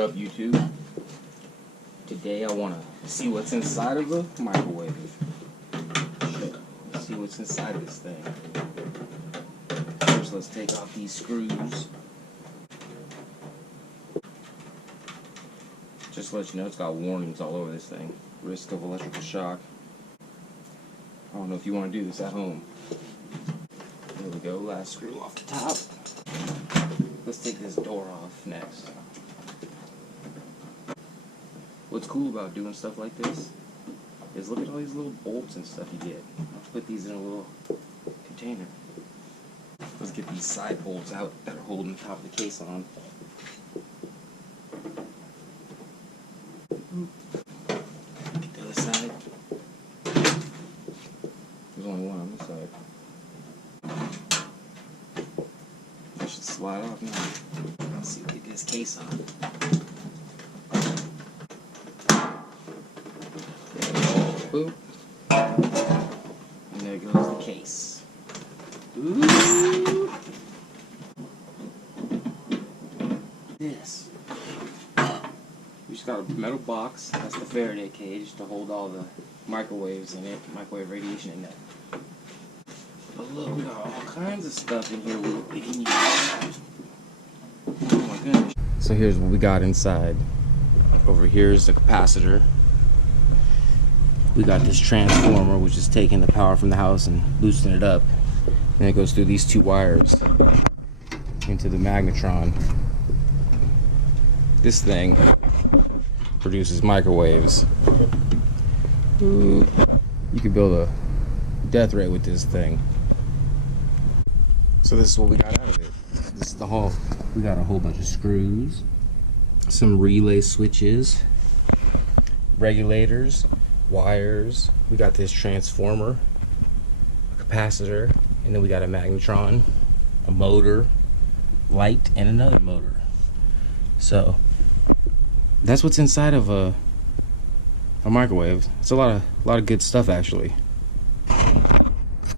up, YouTube? Today I want to see what's inside of the microwave. Let's see what's inside of this thing. First, let's take off these screws. Just to let you know, it's got warnings all over this thing. Risk of electrical shock. I don't know if you want to do this at home. There we go, last screw off the top. Let's take this door off next. What's cool about doing stuff like this is look at all these little bolts and stuff you get. I'll put these in a little container. Let's get these side bolts out that are holding the top of the case on. Get the other side. There's only one on this side. That should slide off now. Let's see if we get this case on. Boop. And there goes the case. Ooh. This. We just got a metal box. That's the Faraday cage to hold all the microwaves in it, microwave radiation in there. But look, we got all kinds of stuff in here we can use. Oh my goodness. So here's what we got inside. Over here is the capacitor. We got this transformer, which is taking the power from the house and boosting it up. And it goes through these two wires into the magnetron. This thing produces microwaves. Ooh. You could build a death ray with this thing. So this is what we got out of it. This is the whole. We got a whole bunch of screws, some relay switches, regulators, wires. We got this transformer, a capacitor, and then we got a magnetron, a motor, light, and another motor. So that's what's inside of a microwave. It's a lot of good stuff actually.